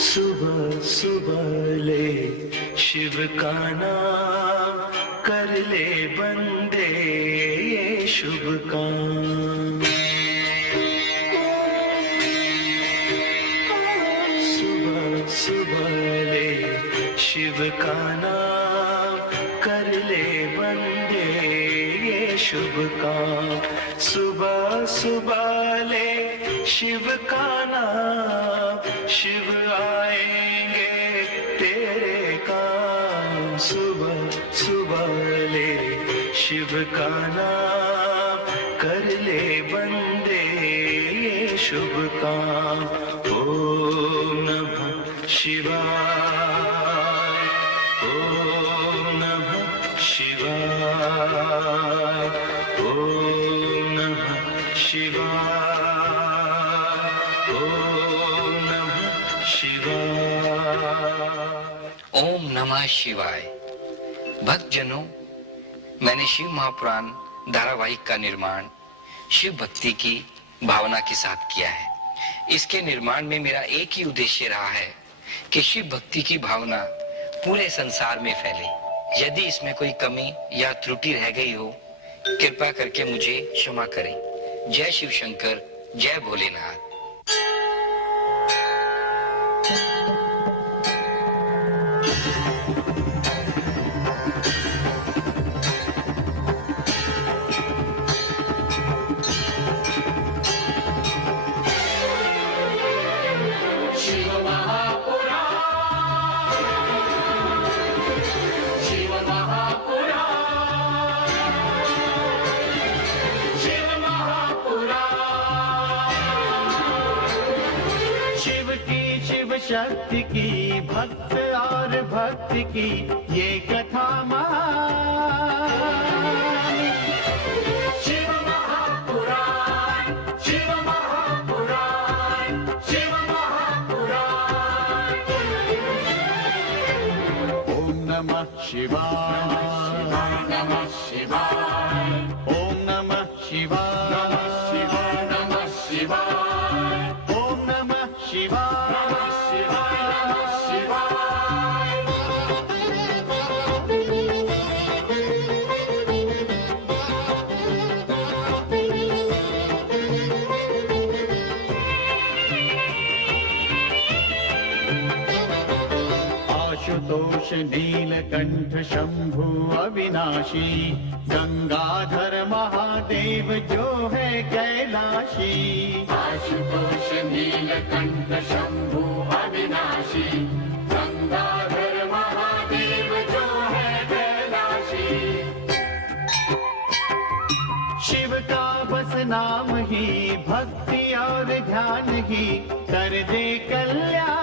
सुबह सुबह ले शिव का नाम, कर ले बंदे ये शुभ काम। सुबह सुबह ले शिव का नाम, कर ले बंदे ये शुभ काम। सुबह सुबह ले शिव का नाम, शिव आएंगे तेरे काम। सुबह सुबह ले शिव का नाम, कर ले बंदे ये शुभ काम। ओम नमः शिवाय, ओम नमः शिवाय, ओम नमः शिवाय, ओम नमः शिवाय। ओम नमः शिवाय। भक्तजनों, मैंने शिव महापुराण धारावाहिक का निर्माण शिव भक्ति की भावना के साथ किया है। इसके निर्माण में मेरा एक ही उद्देश्य रहा है कि शिव भक्ति की भावना पूरे संसार में फैले। यदि इसमें कोई कमी या त्रुटि रह गई हो, कृपा करके मुझे क्षमा करें। जय शिव शंकर, जय भोलेनाथ। शक्ति की, भक्त और भक्ति की ये कथा महान। शिव महापुराण, शिव महापुराण, शिव महापुराण। ओम नमः शिवाय, नमः शिवाय, ओम नमः शिवाय, नमः शिवाय, ओम नमः शिवाय। आशुतोष नीलकंठ शंभु अविनाशी, गंगाधर महादेव जो है कैलाशी। आशुतोष नीलकंठ शंभु अविनाशी, गंगाधर महादेव जो है कैलाशी। शिव का बस नाम ही, भक्ति और ध्यान ही कर दे कल्याण।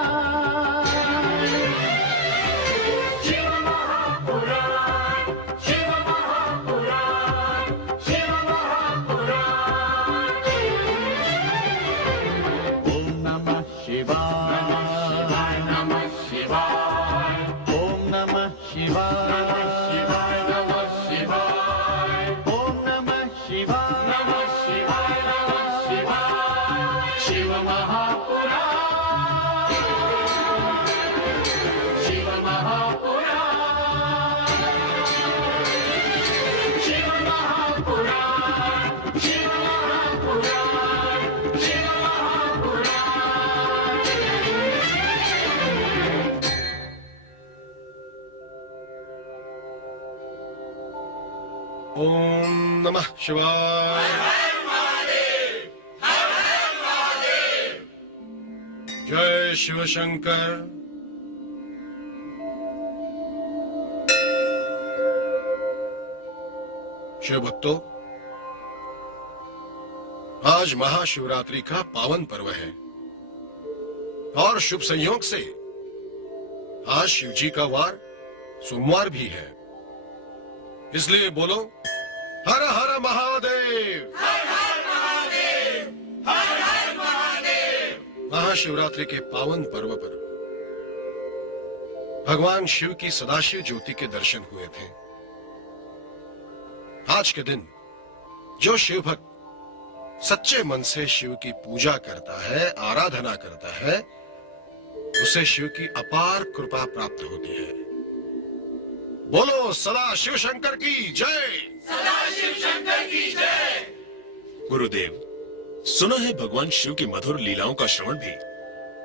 ओम नमः शिवाय। जय शिव शंकर। शिव भक्तों, आज महाशिवरात्रि का पावन पर्व है और शुभ संयोग से आज शिव जी का वार सोमवार भी है। इसलिए बोलो हर हर महादेव, हर हर महादेव, हर हर महादेव। महाशिवरात्रि के पावन पर्व पर भगवान शिव की सदाशिव ज्योति के दर्शन हुए थे। आज के दिन जो शिव भक्त सच्चे मन से शिव की पूजा करता है, आराधना करता है, उसे शिव की अपार कृपा प्राप्त होती है। बोलो सदा शिव शंकर की जय। गुरुदेव, सुना है भगवान शिव की मधुर लीलाओं का श्रवण भी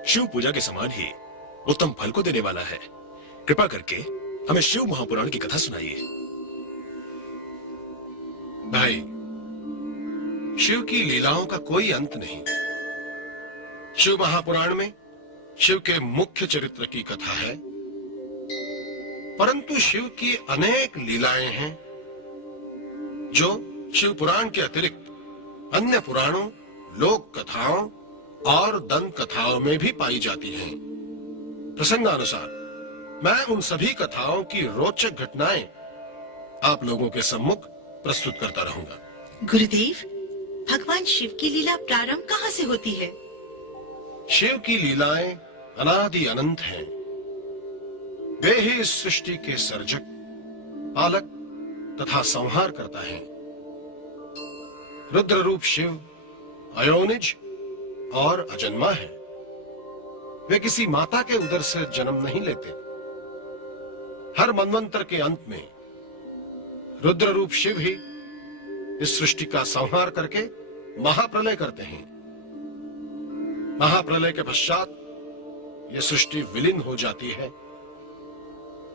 शिव पूजा के समान ही उत्तम फल को देने वाला है। कृपा करके हमें शिव महापुराण की कथा सुनाइए। भाई, शिव की लीलाओं का कोई अंत नहीं। शिव महापुराण में शिव के मुख्य चरित्र की कथा है, परंतु शिव की अनेक लीलाएं हैं जो शिव पुराण के अतिरिक्त अन्य पुराणों, लोक कथाओं और दंत कथाओं में भी पाई जाती हैं। प्रसंगानुसार मैं उन सभी कथाओं की रोचक घटनाएं आप लोगों के सम्मुख प्रस्तुत करता रहूंगा। गुरुदेव, भगवान शिव की लीला प्रारंभ कहाँ से होती है? शिव की लीलाएं अनादि अनंत हैं। वे ही इस सृष्टि के सर्जक, पालक तथा संहार करता है। रुद्र रूप शिव अयोनिज और अजन्मा है। वे किसी माता के उदर से जन्म नहीं लेते। हर मनवंतर के अंत में रुद्र रूप शिव ही इस सृष्टि का संहार करके महाप्रलय करते हैं। महाप्रलय के पश्चात यह सृष्टि विलीन हो जाती है,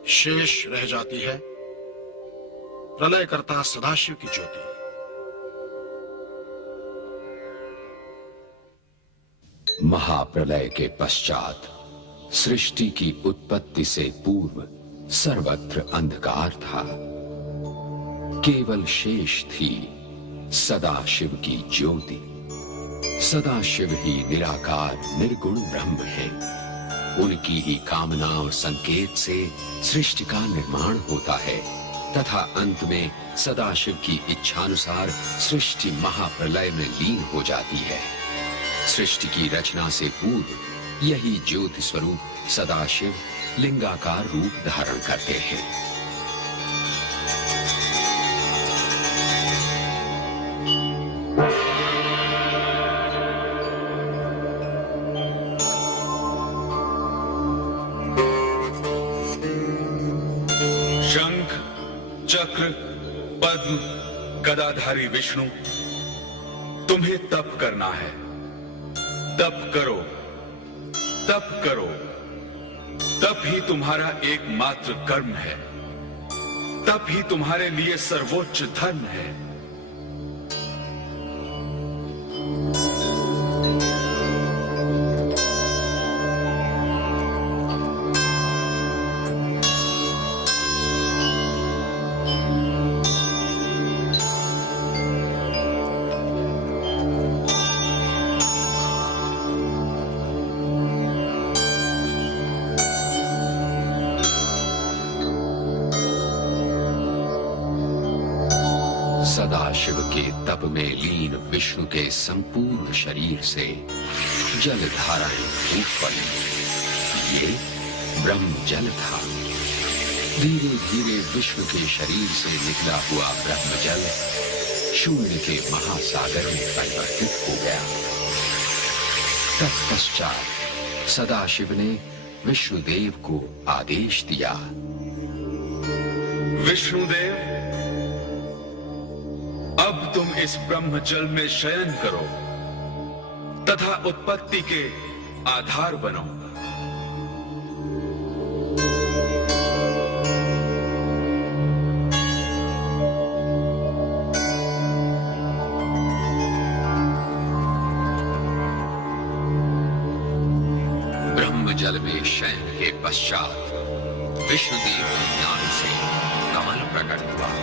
शेष रह जाती है प्रलयकर्ता सदाशिव की ज्योति। महाप्रलय के पश्चात सृष्टि की उत्पत्ति से पूर्व सर्वत्र अंधकार था। केवल शेष थी सदाशिव की ज्योति। सदाशिव ही निराकार निर्गुण ब्रह्म है। उनकी ही कामना और संकेत से सृष्टि का निर्माण होता है तथा अंत में सदाशिव की इच्छानुसार सृष्टि महाप्रलय में लीन हो जाती है। सृष्टि की रचना से पूर्व यही ज्योति स्वरूप सदाशिव लिंगाकार रूप धारण करते हैं। शंख, चक्र, पद्म, गदाधारी विष्णु, तुम्हें तप करना है। तप करो, तप करो। तप ही तुम्हारा एकमात्र कर्म है। तप ही तुम्हारे लिए सर्वोच्च धर्म है। सदाशिव के तप में लीन विष्णु के संपूर्ण शरीर से जल धाराएं फूट पड़ी। ये ब्रह्म जल था। धीरे धीरे विष्णु के शरीर से निकला हुआ ब्रह्म जल शून्य के महासागर में परिवर्तित हो गया। तत्पश्चात सदाशिव ने विष्णुदेव को आदेश दिया। विष्णुदेव, अब तुम इस ब्रह्म जल में शयन करो तथा उत्पत्ति के आधार बनो। ब्रह्म जल में शयन के पश्चात विष्णुदेव के ज्ञान से कमल प्रकट हुआ।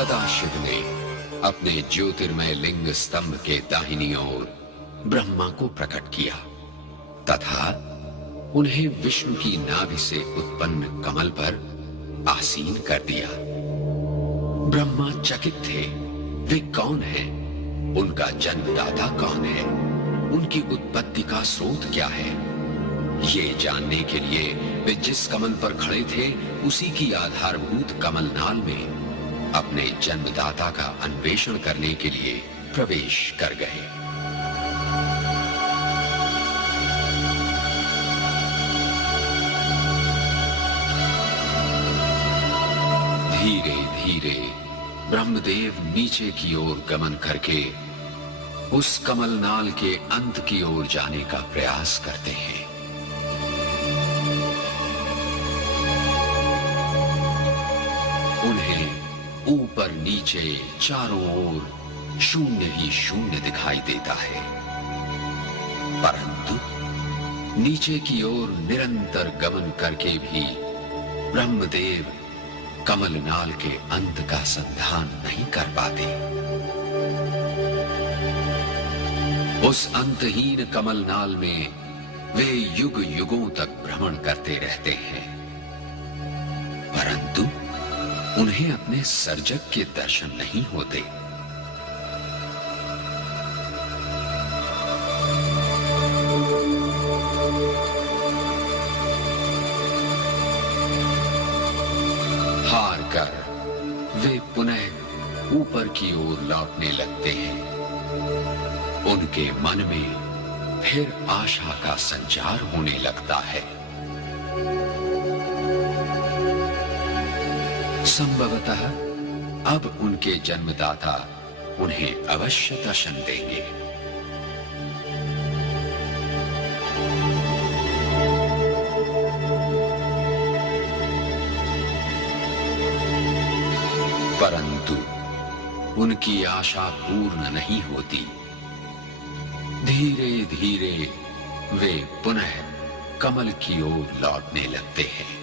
सदाशिव ने अपने ज्योतिर्मय लिंग स्तंभ के दाहिनी ओर ब्रह्मा को प्रकट किया तथा उन्हें विष्णु की नाभि से उत्पन्न कमल पर आसीन कर दिया। ब्रह्मा चकित थे, वे कौन हैं? उनका जन्मदाता कौन है? उनकी उत्पत्ति का स्रोत क्या है? ये जानने के लिए वे जिस कमल पर खड़े थे उसी की आधारभूत कमलनाल में अपने जन्मदाता का अन्वेषण करने के लिए प्रवेश कर गए। धीरे धीरे ब्रह्मदेव नीचे की ओर गमन करके उस कमलनाल के अंत की ओर जाने का प्रयास करते हैं। उन्हें ऊपर नीचे चारों ओर शून्य ही शून्य दिखाई देता है, परंतु नीचे की ओर निरंतर गमन करके भी ब्रह्मदेव कमलनाल के अंत का संधान नहीं कर पाते। उस अंतहीन कमलनाल में वे युग युगों तक भ्रमण करते रहते हैं, परंतु उन्हें अपने सर्जक के दर्शन नहीं होते। हार कर वे पुनः ऊपर की ओर लौटने लगते हैं। उनके मन में फिर आशा का संचार होने लगता है। संभवतः अब उनके जन्मदाता उन्हें अवश्य दर्शन देंगे। परंतु उनकी आशा पूर्ण नहीं होती। धीरे धीरे वे पुनः कमल की ओर लौटने लगते हैं।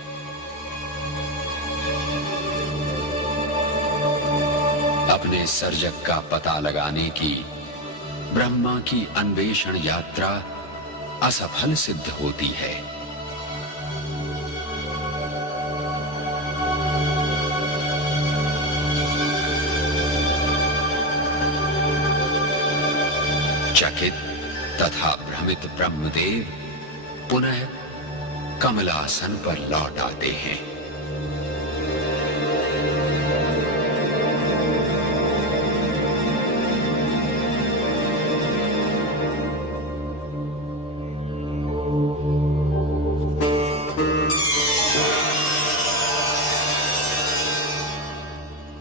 अपने सर्जक का पता लगाने की ब्रह्मा की अन्वेषण यात्रा असफल सिद्ध होती है। चकित तथा भ्रमित ब्रह्मदेव पुनः कमलासन पर लौट आते हैं।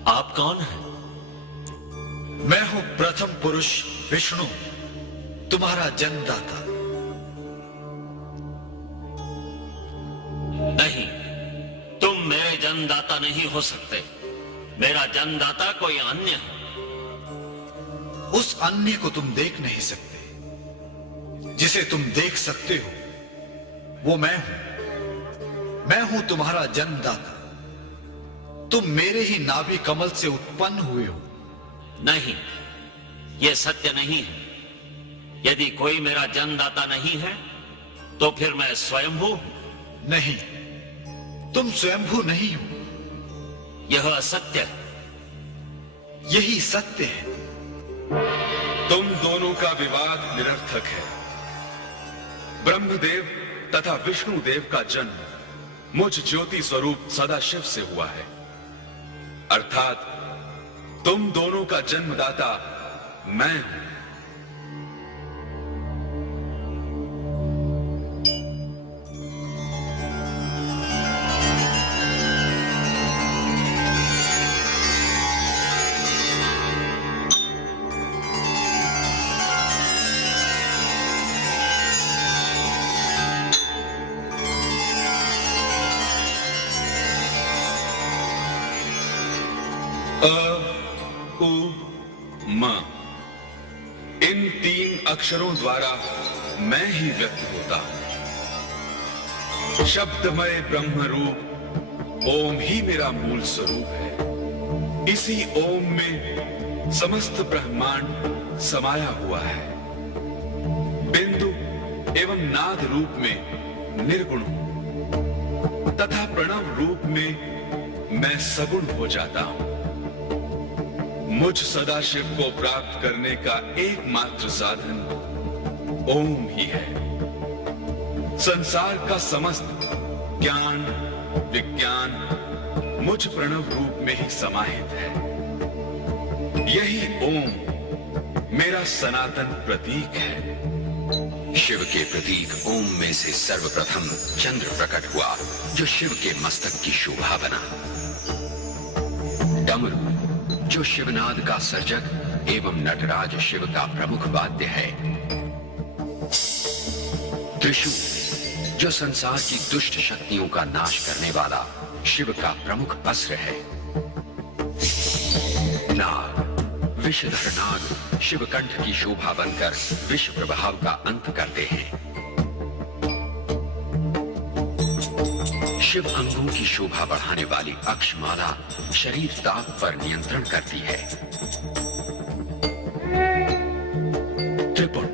आप कौन हैं? मैं हूं प्रथम पुरुष विष्णु, तुम्हारा जन्मदाता। नहीं, तुम मेरे जन्मदाता नहीं हो सकते। मेरा जन्मदाता कोई अन्य है। उस अन्य को तुम देख नहीं सकते। जिसे तुम देख सकते हो वो मैं हूं। मैं हूं तुम्हारा जन्मदाता। तुम मेरे ही नाभि कमल से उत्पन्न हुए हो। नहीं, यह सत्य नहीं है। यदि कोई मेरा जन्मदाता नहीं है तो फिर मैं स्वयंभू हूं। नहीं, तुम स्वयंभू नहीं हो। यह असत्य है। यही सत्य है। तुम दोनों का विवाद निरर्थक है। ब्रह्मदेव तथा विष्णुदेव का जन्म मुझ ज्योति स्वरूप सदाशिव से हुआ है, अर्थात तुम दोनों का जन्मदाता मैं हूं। उ, म, इन तीन अक्षरों द्वारा मैं ही व्यक्त होता हूं। शब्दमय ब्रह्म रूप ओम ही मेरा मूल स्वरूप है। इसी ओम में समस्त ब्रह्मांड समाया हुआ है। बिंदु एवं नाद रूप में निर्गुण हूं तथा प्रणव रूप में मैं सगुण हो जाता हूं। मुझ सदाशिव को प्राप्त करने का एकमात्र साधन ओम ही है। संसार का समस्त ज्ञान विज्ञान मुझ प्रणव रूप में ही समाहित है। यही ओम मेरा सनातन प्रतीक है। शिव के प्रतीक ओम में से सर्वप्रथम चंद्र प्रकट हुआ, जो शिव के मस्तक की शोभा बना। डमरू, जो शिवनाद का सर्जक एवं नटराज शिव का प्रमुख वाद्य है। त्रिशूल, जो संसार की दुष्ट शक्तियों का नाश करने वाला शिव का प्रमुख अस्त्र है। नाग, विषधर नाग शिवकंठ की शोभा बनकर विष प्रभाव का अंत करते हैं। शिव अंगों की शोभा बढ़ाने वाली अक्षमाला शरीर ताप पर नियंत्रण करती है। त्रिपुट,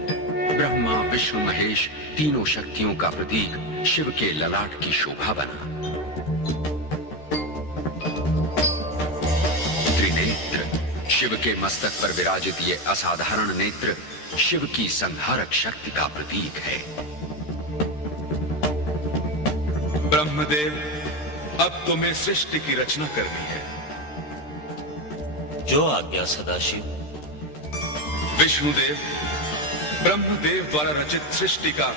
ब्रह्मा विष्णु महेश तीनों शक्तियों का प्रतीक शिव के ललाट की शोभा बना। त्रिनेत्र, शिव के मस्तक पर विराजित ये असाधारण नेत्र शिव की संहारक शक्ति का प्रतीक है। ब्रह्मदेव, अब तुम्हें सृष्टि की रचना करनी है। जो आज्ञा सदाशिव। विष्णुदेव, ब्रह्मदेव द्वारा रचित सृष्टि का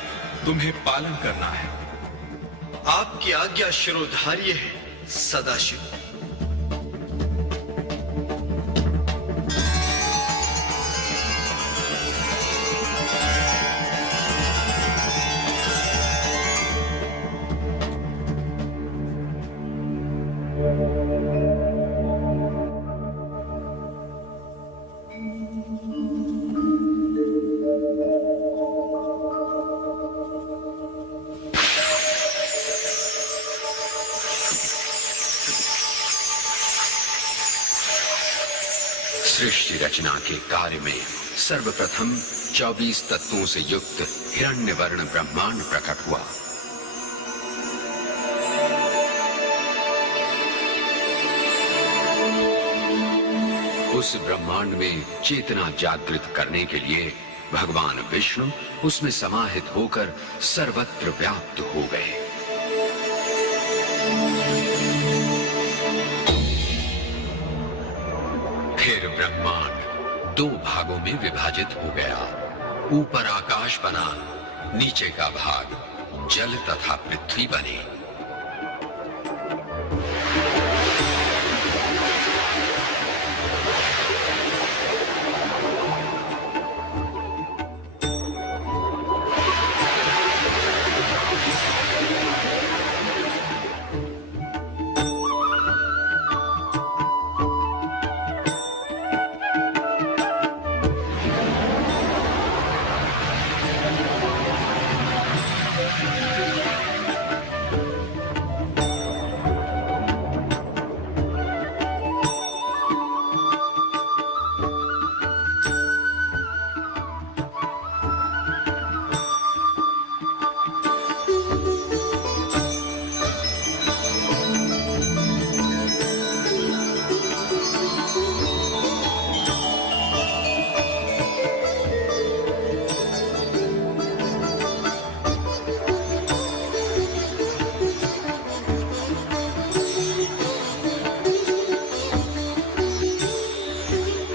तुम्हें पालन करना है। आपकी आज्ञा शिरोधार्य है सदाशिव। सृष्टि रचना के कार्य में सर्वप्रथम 24 तत्वों से युक्त हिरण्यवर्ण ब्रह्मांड प्रकट हुआ। उस ब्रह्मांड में चेतना जागृत करने के लिए भगवान विष्णु उसमें समाहित होकर सर्वत्र व्याप्त हो गए। फिर ब्रह्मांड 2 भागों में विभाजित हो गया। ऊपर आकाश बना, नीचे का भाग जल तथा पृथ्वी बने।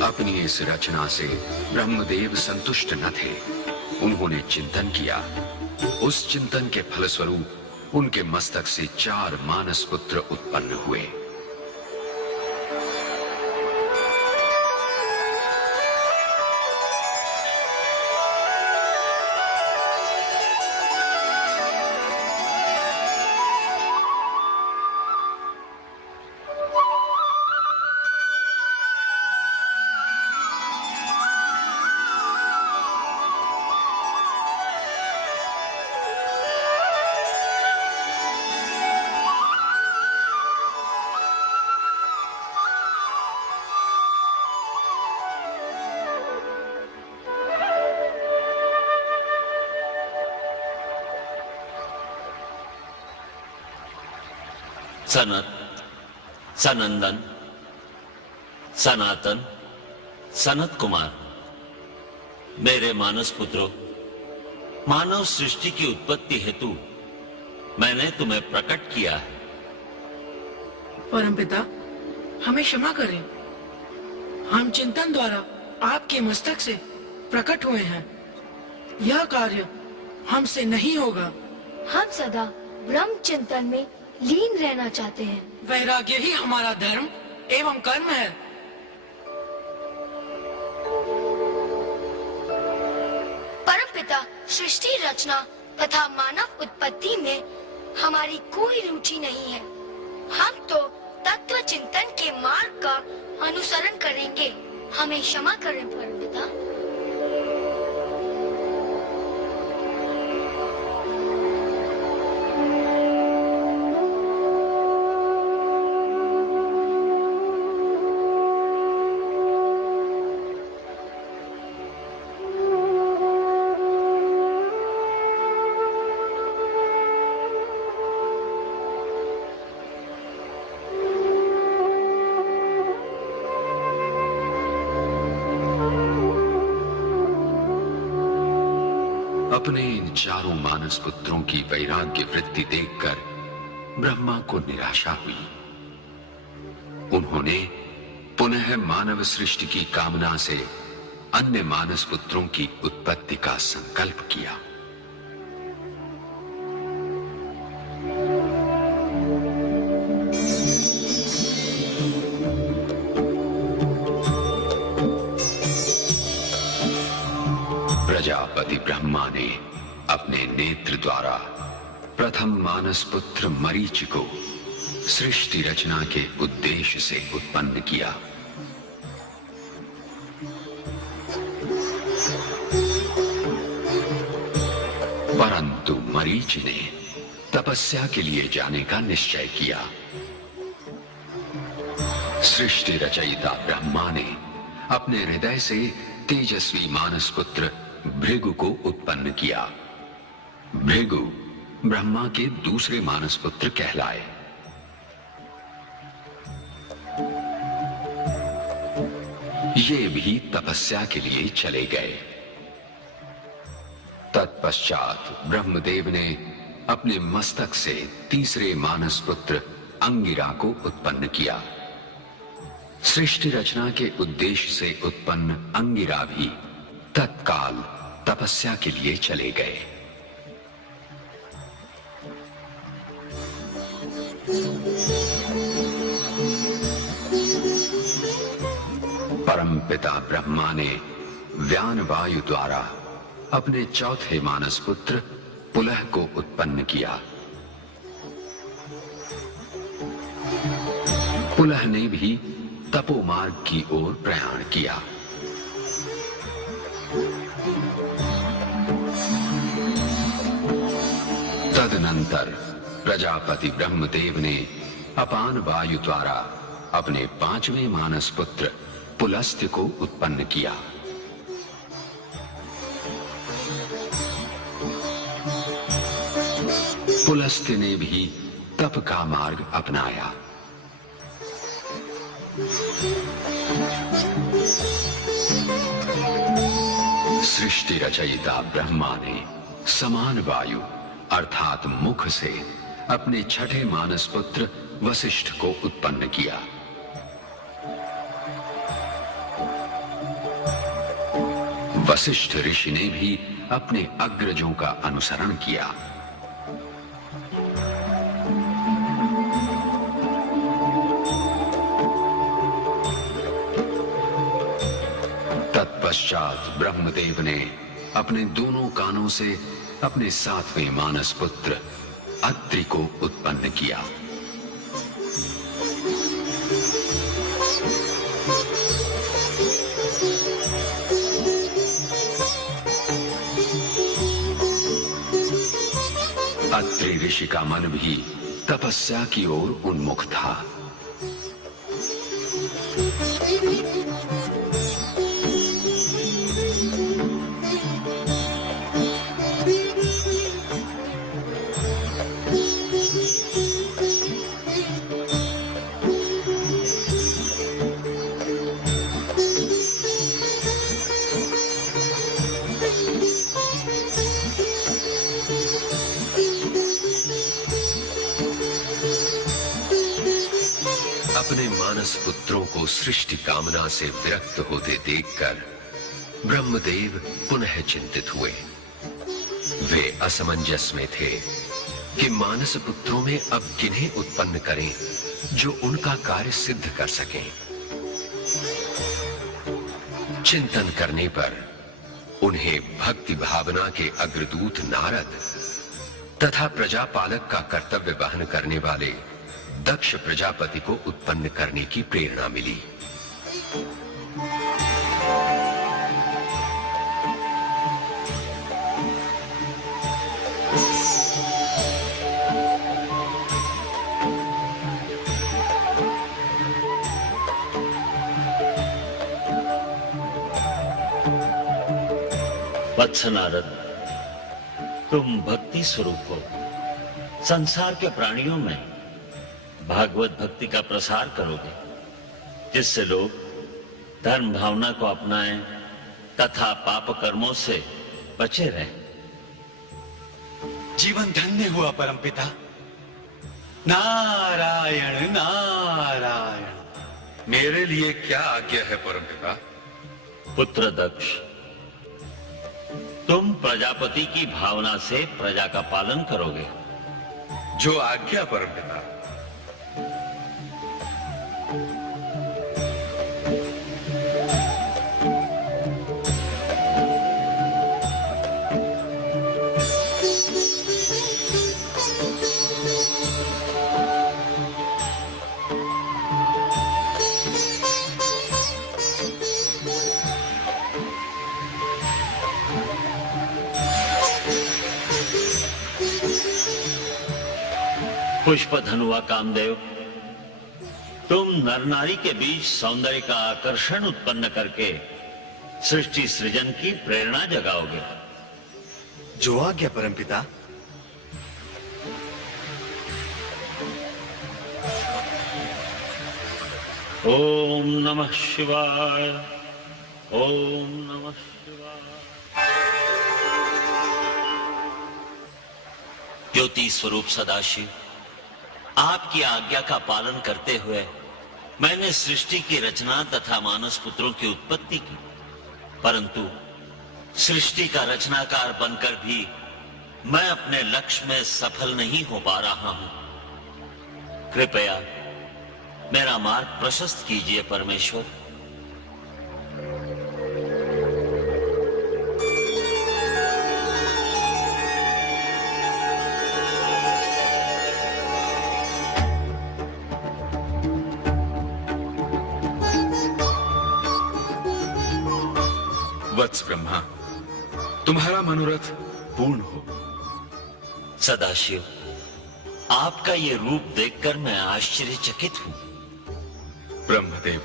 अपनी इस रचना से ब्रह्मदेव संतुष्ट न थे। उन्होंने चिंतन किया। उस चिंतन के फलस्वरूप उनके मस्तक से 4 मानस पुत्र उत्पन्न हुए। सनत, सनंदन, सनातन, सनत कुमार, मेरे मानस पुत्रों, मानव सृष्टि की उत्पत्ति हेतु मैंने तुम्हें प्रकट किया है। परमपिता, हमें क्षमा करें। हम चिंतन द्वारा आपके मस्तक से प्रकट हुए हैं। यह कार्य हमसे नहीं होगा। हम सदा ब्रह्म चिंतन में लीन रहना चाहते हैं। वैराग्य ही हमारा धर्म एवं कर्म है। परमपिता, सृष्टि रचना तथा मानव उत्पत्ति में हमारी कोई रुचि नहीं है। हम तो तत्व चिंतन के मार्ग का अनुसरण करेंगे। हमें क्षमा करें परमपिता। अपने इन चारों मानस पुत्रों की वैराग्य वृत्ति देखकर ब्रह्मा को निराशा हुई। उन्होंने पुनः मानव सृष्टि की कामना से अन्य मानस पुत्रों की उत्पत्ति का संकल्प किया। प्रजापति ब्रह्मा ने अपने नेत्र द्वारा प्रथम मानस पुत्र मरीचि को सृष्टि रचना के उद्देश्य से उत्पन्न किया। परंतु मरीचि ने तपस्या के लिए जाने का निश्चय किया। सृष्टि रचयिता ब्रह्मा ने अपने हृदय से तेजस्वी मानस पुत्र भृगु को उत्पन्न किया। भृगु ब्रह्मा के दूसरे मानस पुत्र कहलाए। ये भी तपस्या के लिए चले गए। तत्पश्चात ब्रह्मदेव ने अपने मस्तक से तीसरे मानस पुत्र अंगिरा को उत्पन्न किया। सृष्टि रचना के उद्देश्य से उत्पन्न अंगिरा भी तत्काल तपस्या के लिए चले गए। परमपिता ब्रह्मा ने व्यान वायु द्वारा अपने चौथे मानस पुत्र पुलह को उत्पन्न किया। पुलह ने भी तपोमार्ग की ओर प्रयाण किया। तदनंतर प्रजापति ब्रह्मदेव ने अपान वायु द्वारा अपने पांचवें मानस पुत्र पुलस्त्य को उत्पन्न किया। पुलस्त्य ने भी तप का मार्ग अपनाया। सृष्टि रचयिता ब्रह्मा ने समान वायु अर्थात मुख से अपने छठे मानस पुत्र वशिष्ठ को उत्पन्न किया। वशिष्ठ ऋषि ने भी अपने अग्रजों का अनुसरण किया। तत्पश्चात ब्रह्मदेव ने अपने दोनों कानों से अपने सातवें मानस पुत्र अत्रि को उत्पन्न किया। अत्रि ऋषि का मन भी तपस्या की ओर उन्मुख था। मानस पुत्रों को सृष्टि कामना से विरक्त होते देखकर ब्रह्मदेव पुनः चिंतित हुए। वे असमंजस में थे कि मानस पुत्रों में अब किन्हें उत्पन्न करें जो उनका कार्य सिद्ध कर सकें। चिंतन करने पर उन्हें भक्ति भावना के अग्रदूत नारद तथा प्रजापालक का कर्तव्य वहन करने वाले दक्ष प्रजापति को उत्पन्न करने की प्रेरणा मिली। वत्स नारद, तुम भक्ति स्वरूप हो। संसार के प्राणियों में भागवत भक्ति का प्रसार करोगे, जिससे लोग धर्म भावना को अपनाएं तथा पाप कर्मों से बचे रहें। जीवन धन्य हुआ परमपिता। नारायण नारायण। मेरे लिए क्या आज्ञा है परमपिता? पुत्र दक्ष, तुम प्रजापति की भावना से प्रजा का पालन करोगे। जो आज्ञा परमपिता। पुष्प धनुआ कामदेव, तुम नर नारी के बीच सौंदर्य का आकर्षण उत्पन्न करके सृष्टि सृजन की प्रेरणा जगाओगे। जो आज्ञा परमपिता। ओम नमः शिवाय। ओम नमः शिवाय। ज्योति स्वरूप सदाशिव, आपकी आज्ञा का पालन करते हुए मैंने सृष्टि की रचना तथा मानस पुत्रों की उत्पत्ति की, परंतु सृष्टि का रचनाकार बनकर भी मैं अपने लक्ष्य में सफल नहीं हो पा रहा हूं। कृपया मेरा मार्ग प्रशस्त कीजिए परमेश्वर। वत्स ब्रह्मा, तुम्हारा मनोरथ पूर्ण हो। सदाशिव, आपका ये रूप देखकर मैं आश्चर्यचकित हूं। ब्रह्मदेव,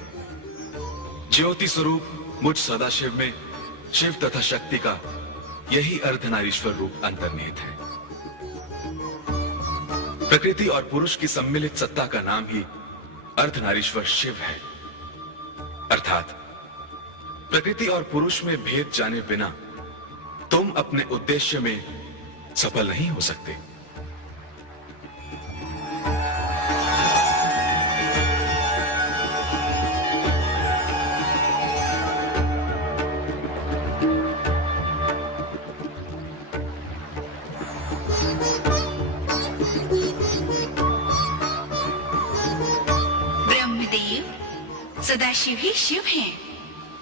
ज्योति स्वरूप मुझ सदाशिव में शिव तथा शक्ति का यही अर्धनारीश्वर रूप अंतर्निहित है। प्रकृति और पुरुष की सम्मिलित सत्ता का नाम ही अर्धनारीश्वर शिव है। अर्थात प्रकृति और पुरुष में भेद जाने बिना तुम अपने उद्देश्य में सफल नहीं हो सकते। ब्रह्मदेव, सदाशिव ही शिव हैं।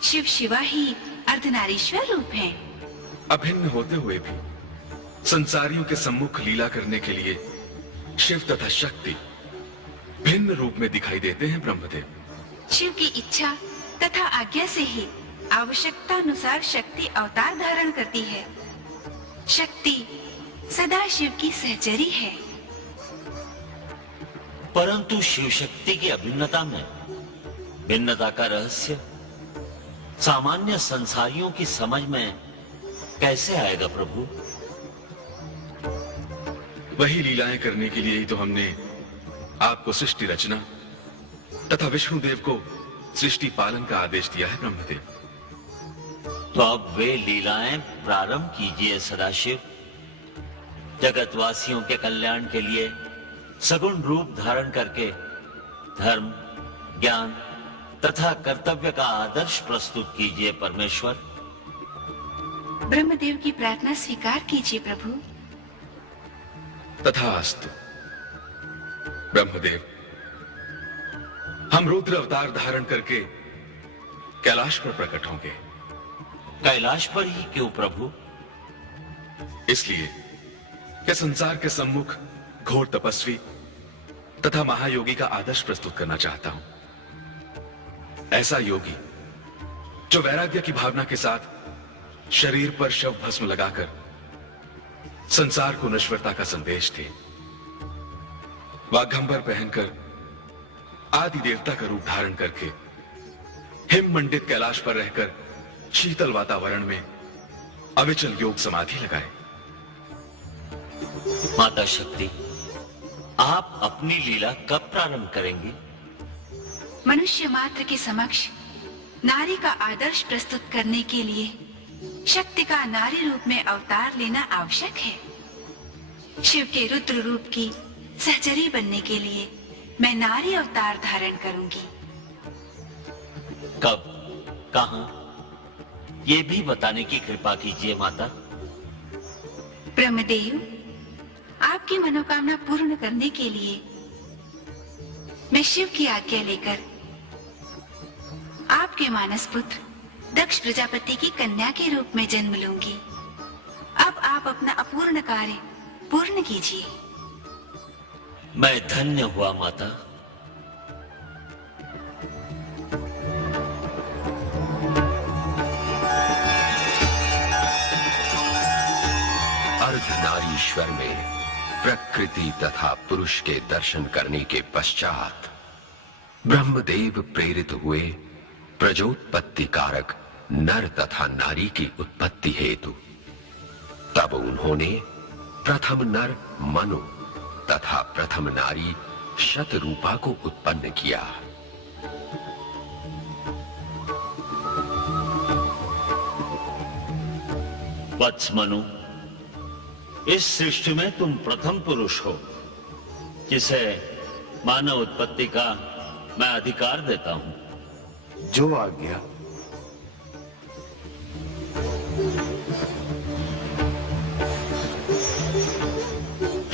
शिव शिवा ही अर्धनारीश्वर रूप हैं। अभिन्न होते हुए भी संसारियों के सम्मुख लीला करने के लिए शिव तथा शक्ति भिन्न रूप में दिखाई देते हैं। ब्रह्मदेव, शिव की इच्छा तथा आज्ञा से ही आवश्यकता अनुसार शक्ति अवतार धारण करती है। शक्ति सदा शिव की सहचरी है। परंतु शिव शक्ति की अभिन्नता में भिन्नता का रहस्य सामान्य संसारियों की समझ में कैसे आएगा प्रभु? वही लीलाएं करने के लिए ही तो हमने आपको सृष्टि रचना तथा विष्णुदेव को सृष्टि पालन का आदेश दिया है। ब्रह्मदेव, तो अब वे लीलाएं प्रारंभ कीजिए सदाशिव। जगतवासियों के कल्याण के लिए सगुण रूप धारण करके धर्म, ज्ञान तथा कर्तव्य का आदर्श प्रस्तुत कीजिए परमेश्वर। ब्रह्मदेव की प्रार्थना स्वीकार कीजिए प्रभु। तथास्तु। ब्रह्मदेव, हम रुद्र अवतार धारण करके कैलाश पर प्रकट होंगे। कैलाश पर ही क्यों प्रभु? इसलिए कि संसार के सम्मुख घोर तपस्वी तथा महायोगी का आदर्श प्रस्तुत करना चाहता हूं। ऐसा योगी जो वैराग्य की भावना के साथ शरीर पर शव भस्म लगाकर संसार को नश्वरता का संदेश दे, वाघंबर पहनकर आदि देवता का रूप धारण करके हिम मंडित कैलाश पर रहकर शीतल वातावरण में अविचल योग समाधि लगाए। माता शक्ति, आप अपनी लीला कब प्रारंभ करेंगे? मनुष्य मात्र के समक्ष नारी का आदर्श प्रस्तुत करने के लिए शक्ति का नारी रूप में अवतार लेना आवश्यक है। शिव के रुद्र रूप की सहचरी बनने के लिए मैं नारी अवतार धारण करूंगी। कब, कहां, ये भी बताने की कृपा कीजिए माता। ब्रह्मदेव, आपकी मनोकामना पूर्ण करने के लिए मैं शिव की आज्ञा लेकर आपके मानस पुत्र दक्ष प्रजापति की कन्या के रूप में जन्म लूंगी। अब आप अपना अपूर्ण कार्य पूर्ण कीजिए। मैं धन्य हुआ माता। अर्धनारीश्वर में प्रकृति तथा पुरुष के दर्शन करने के पश्चात ब्रह्मदेव प्रेरित हुए प्रजोत्पत्ति कारक नर तथा नारी की उत्पत्ति हेतु। तब उन्होंने प्रथम नर मनु तथा प्रथम नारी शतरूपा को उत्पन्न किया। वत्स मनु, इस सृष्टि में तुम प्रथम पुरुष हो जिसे मानव उत्पत्ति का मैं अधिकार देता हूं। जो आज्ञा।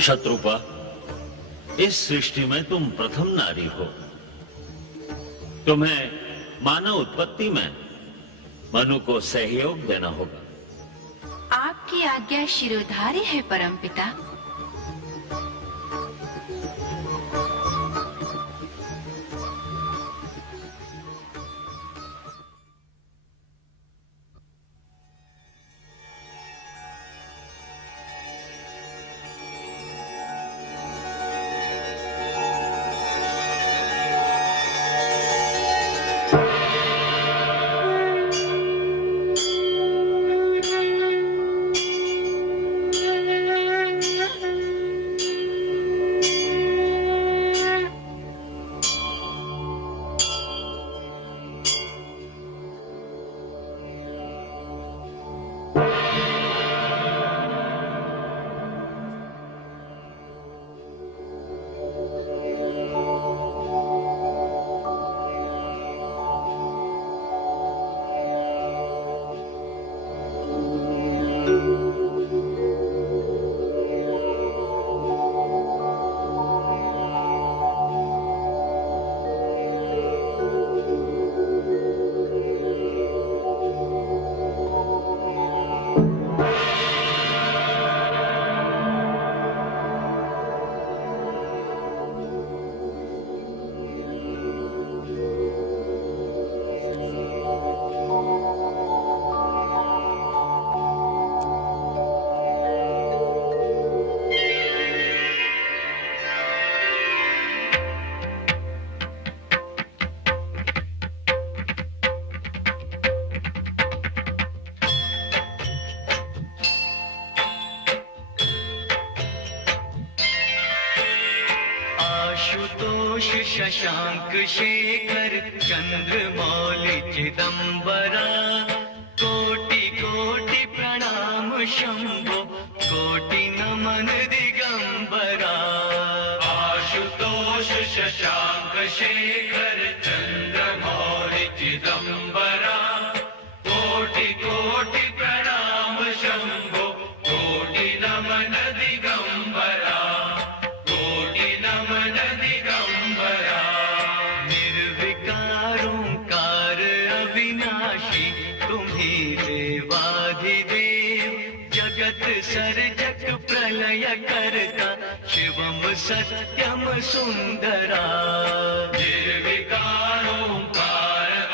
शत्रुपा, इस सृष्टि में तुम प्रथम नारी हो। तुम्हें मानव उत्पत्ति में मनु को सहयोग देना होगा। आपकी आज्ञा शिरोधार्य है परमपिता। शशांक शेखर चंद्रमौलि चिदंबरा कोटि कोटि प्रणाम शंभो कोटि नमन दिगंबरा। आशुतोष शशांक शेखर दिगंबरा कोटि कोटि प्रणाम शंभो कोटि नमन दिगंबरा कोटि नमन दिगंबरा निर्विकारोंकार अविनाशी तुम्ही देवाधिदेव जगत सर्जक प्रलय करता शिवम सत्यम सुंदरा निर्विकारोंकार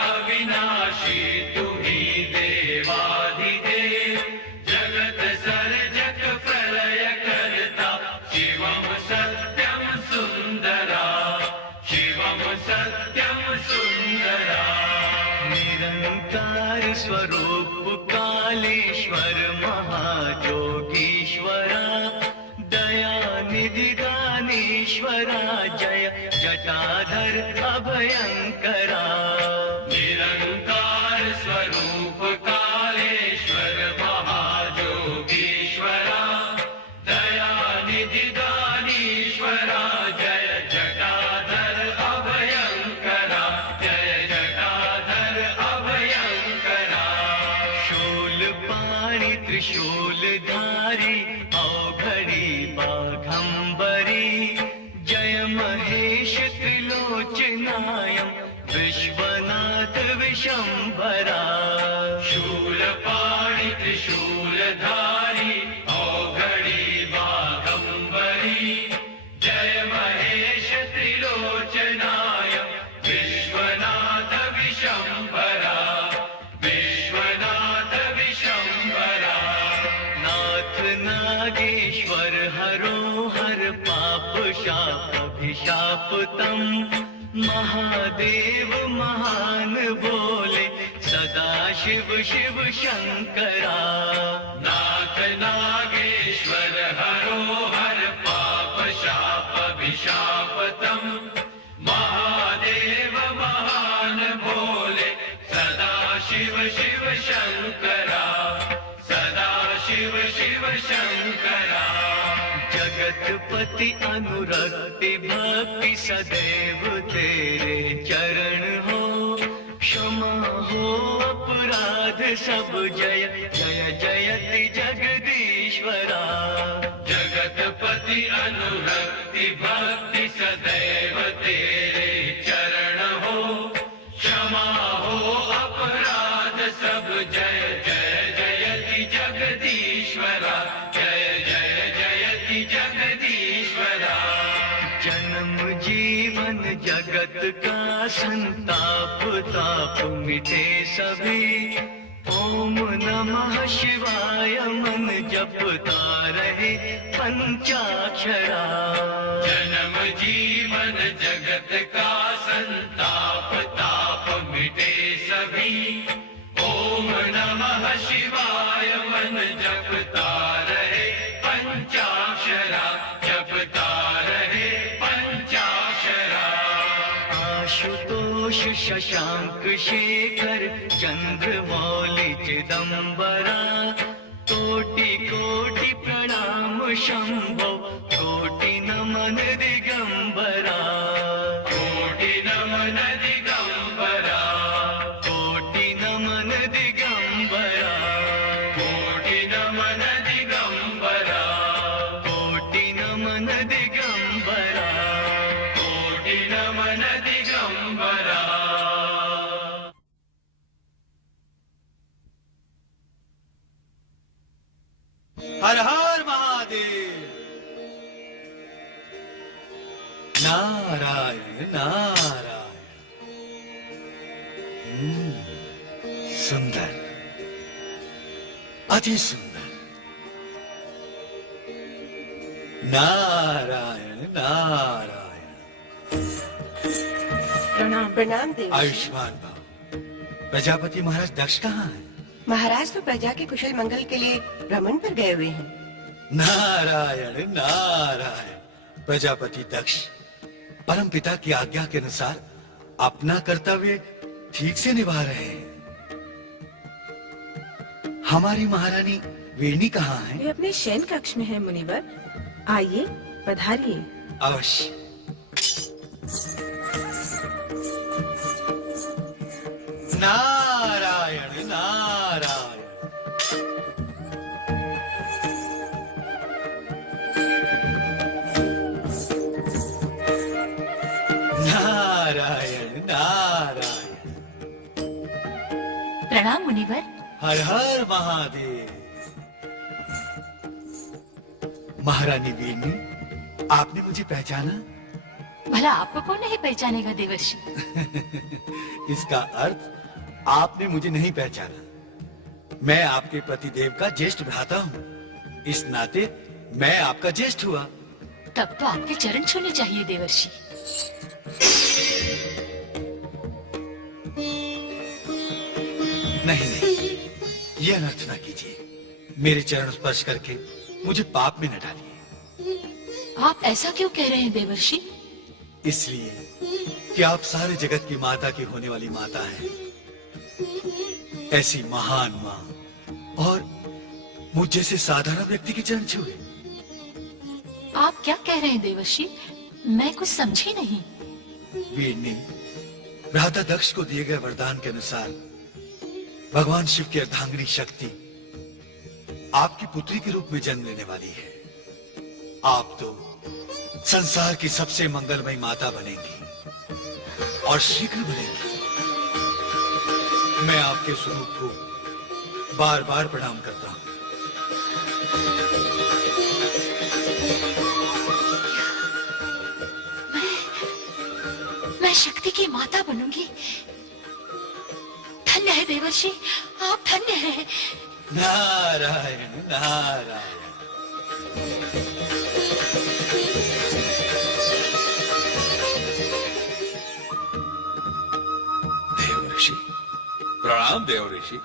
अविनाशी तुम्ही देवाधिदेव जगत सर्जक प्रलय करता शिवम सत्यम सुंदरा शिवम सत्यम सुंदरा निरंकार स्वरूप कालेश्वर महाजोगीश्वरा दयानिधि दानेश्वरा जय जटाधर अभयंकरा निरंकार स्वरूप कालेश्वर महाजोगीश्वरा दयानिधि दानेश्वरा जय जटाधर अभयंकरा जय जटाधर अभयंकरा शूलपाणि त्रिशूलधारी औघड़ी बाघंबरी जय महेश त्रिलोचनायम विश्वनाथ विशंभरा शूलपाणि त्रिशूलधारी औघड़ी बाघंबरी जय महेश त्रिलोचनायम विश्वनाथ विशंभरा विश्वनाथ विशंभरा नाथ नागेश्वर हरो हर पाप शाप अभिशापतम महादेव महान बोले सदा शिव शिव शंकरा नाथ नागेश्वर हरो हर पाप शाप अभिशापतम महादेव महान बोले सदा शिव शिव शंकरा सदा शिव शिव शंकरा जगतपति अनुरक्ति भक्ति सदैव तेरे चरण हो क्षमा हो अपराध सब जय जय जयति जगदीश्वरा जगतपति अनुरक्ति भक्ति सदैव तेरे चरण हो क्षमा हो अपराध सब जय जय जयति जगदीश्वरा जय जय जयति जगदीश्वरा जन्म जीवन जगत का संताप ताप मिटे सभी ओम नमः शिवाय मन जपता रहे पंचाक्षरा जन्म जीवन जगत का संताप ताप मिटे सभी ओम नमः शिवाय मन जपता रहे पंचाक्षरा जपता रहे पंचाक्षरा आशुतोष शशांक शेखर चंद्रमौलि चिदंबरा कोटि कोटि प्रणाम शंभो कोटि नमन दिगंबरा कोटि नमन दिगंबरा कोटि नमन दिगंबरा कोटि नमन दिगंबरा कोटि नमन दिगंबरा कोटि नमन दिगंबरा हर हर महादेव नारायण नारायण सुंदर अति सुंदर नारायण नारायण प्रणाम प्रणाम देव आयुष्मान भव प्रजापति महाराज दक्ष कहाँ है महाराज तो प्रजा के कुशल मंगल के लिए भ्रमण पर गए हुए हैं नारायण नारायण प्रजापति दक्ष परम पिता की आज्ञा के अनुसार अपना कर्तव्य ठीक से निभा रहे हैं। हमारी महारानी वेणी कहाँ है? वे अपने शयन कक्ष में है मुनिवर। आइए पधारिए। अवश्य। नारायण नारायण। नारायण नारायण। प्रणाम मुनिवर। हर हर महादेव। महारानी वीरनी, आपने मुझे पहचाना? भला आपको कौन नहीं पहचानेगा देवर्षि? इसका अर्थ आपने मुझे नहीं पहचाना। मैं आपके पतिदेव का ज्येष्ठ भ्राता हूँ, इस नाते मैं आपका ज्येष्ठ हुआ। तब तो आपके चरण छूने चाहिए देवर्षि। नहीं नहीं, ये अनर्थ ना कीजिए। मेरे चरण स्पर्श करके मुझे पाप में न डालिए। आप ऐसा क्यों कह रहे हैं देवर्षि? इसलिए कि आप सारे जगत की माता की होने वाली माता हैं। ऐसी महान माँ और मुझ जैसे साधारण व्यक्ति के चरण छुए। आप क्या कह रहे हैं देवर्षि? मैं कुछ समझी नहीं। वीरनी, भ्राता दक्ष को दिए गए वरदान के अनुसार भगवान शिव की अर्धांगिनी शक्ति आपकी पुत्री के रूप में जन्म लेने वाली है। आप तो संसार की सबसे मंगलमयी माता बनेंगी और शीघ्र बनेंगी। मैं आपके स्वरूप को बार बार प्रणाम करता हूं। मैं शक्ति की माता बनूंगी। धन्य है देवर्षि, आप धन्य हैं। नारायण नारायण। प्रणाम देव ऋषि।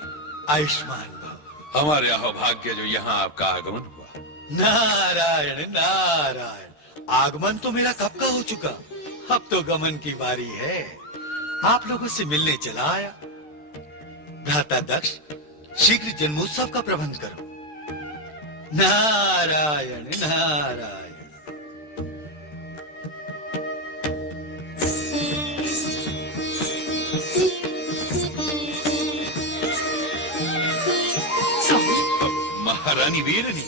आयुष्मान भव। हमारे अहोभाग्य जो यहाँ आपका आगमन हुआ। नारायण नारायण। आगमन तो मेरा कब का हो चुका, अब तो गमन की बारी है। आप लोगों से मिलने चला आया। भ्राता दक्ष, शीघ्र जन्मोत्सव का प्रबंध करो। नारायण नारायण। महारानी वीरनी,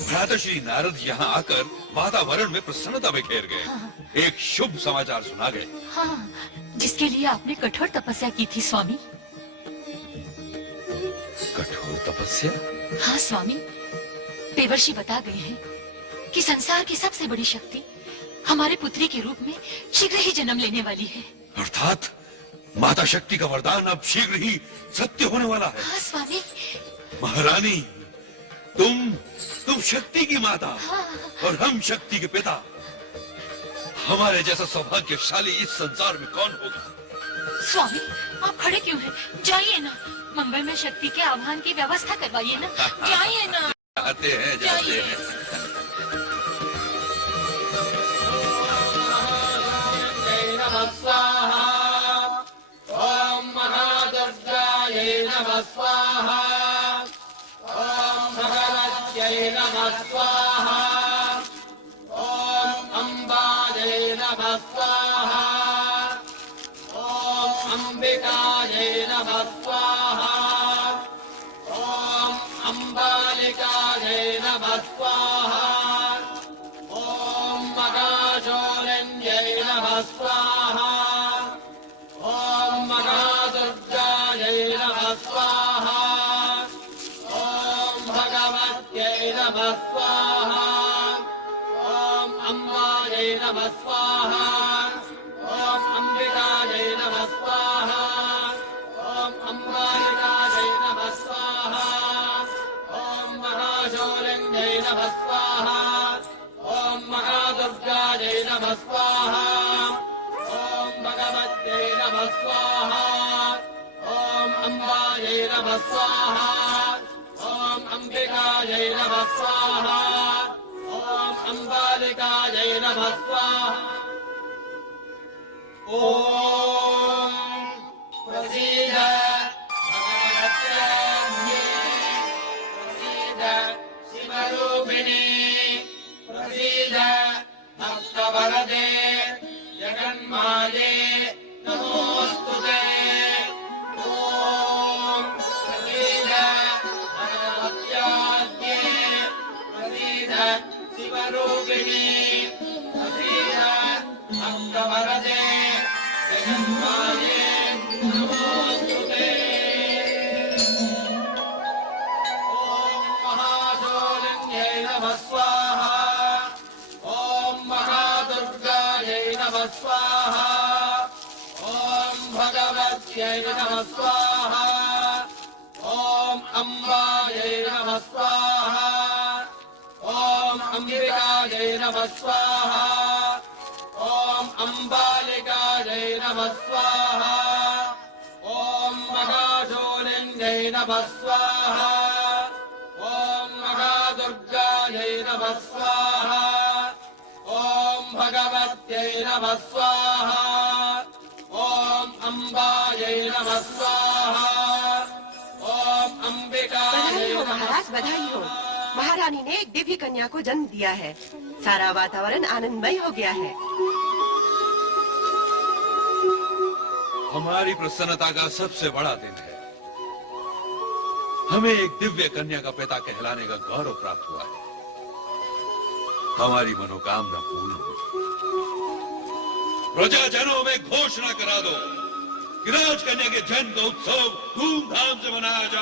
भ्राता श्री नारद यहाँ आकर वातावरण में प्रसन्नता बिखेर गए। हाँ। एक शुभ समाचार सुना गए। हाँ, जिसके लिए आपने कठोर तपस्या की थी स्वामी। कठोर तपस्या? हाँ स्वामी, देवर्षि बता गए हैं कि संसार की सबसे बड़ी शक्ति हमारे पुत्री के रूप में शीघ्र ही जन्म लेने वाली है। अर्थात माता शक्ति का वरदान अब शीघ्र ही सत्य होने वाला है। हाँ स्वामी। महारानी, तुम शक्ति की माता। हाँ। और हम शक्ति के पिता। हमारे जैसा सौभाग्यशाली इस संसार में कौन होगा? स्वामी, आप खड़े क्यों हैं? जाइए ना, मंगल में शक्ति के आह्वान की व्यवस्था करवाइए ना। जाइए ना। जाते हैं, जाते हैं। ओम महादुर्गायै नमः स्वाहा। ओम भगवत्यै नमः स्वाहा। ओम अम्बायै नमः स्वाहा। ओम अंबिकायै नमः स्वाहा। ओम अम्बालिकायै नमः स्वाहा। ओम महाशौर्यै नमः स्वाहा। ओम महादुर्गायै नमः स्वाहा। ओम भगवत्यै नमः स्वाहा। ओम अम्बायै नमः स्वाहा। ओम अंबिकायै नमः स्वाहा। ओम अम्बालिकायै नमः स्वाहा। ओम महाशौर्यै नमः स्वाहा। ओम महादुर्गायै नमः स्वाहा। ओम भगवत्यै नमः स्वाहा। ओम अम्बायै नमः स्वाहा। ओम अंबिकायै नमः स्वाहा। ओम अम्बालिकायै नमः स्वाहा। ओम प्रसीद भगवत्याम्ये, प्रसीद शिवरूपिणी, प्रसीद भक्तवरदे जगन्माये, नमोस्तुते। रूपिणी भक्तवरदे जगन्माये नमोस्तुते। ओम महाशूलिन्यै नमः स्वाहा। ओम महादुर्गायै नमः स्वाहा। ओम भगवत्यै नमः स्वाहा। ओम अम्बायै नमः स्वाहा। ओम अंबिकायै नमः स्वाहा। ओम अम्बालिकायै नमः स्वाहा। ओम महाशूलिन्यै नमः स्वाहा। ओम महादुर्गायै नमः स्वाहा। ओम भगवत्यै नमः स्वाहा। ओम अम्बायै नमः स्वाहा। ओम अंबिकायै बधाई हो नमः महाराज, बधाई हो। महारानी ने एक दिव्य कन्या को जन्म दिया है। सारा वातावरण आनंदमय हो गया है। हमारी प्रसन्नता का सबसे बड़ा दिन है। हमें एक दिव्य कन्या का पिता कहलाने का गौरव प्राप्त हुआ है। हमारी मनोकामना पूर्ण हुई। प्रजाजनों में घोषणा करा दो कि राजकन्या के जन्म का उत्सव धूमधाम से मनाया जाए।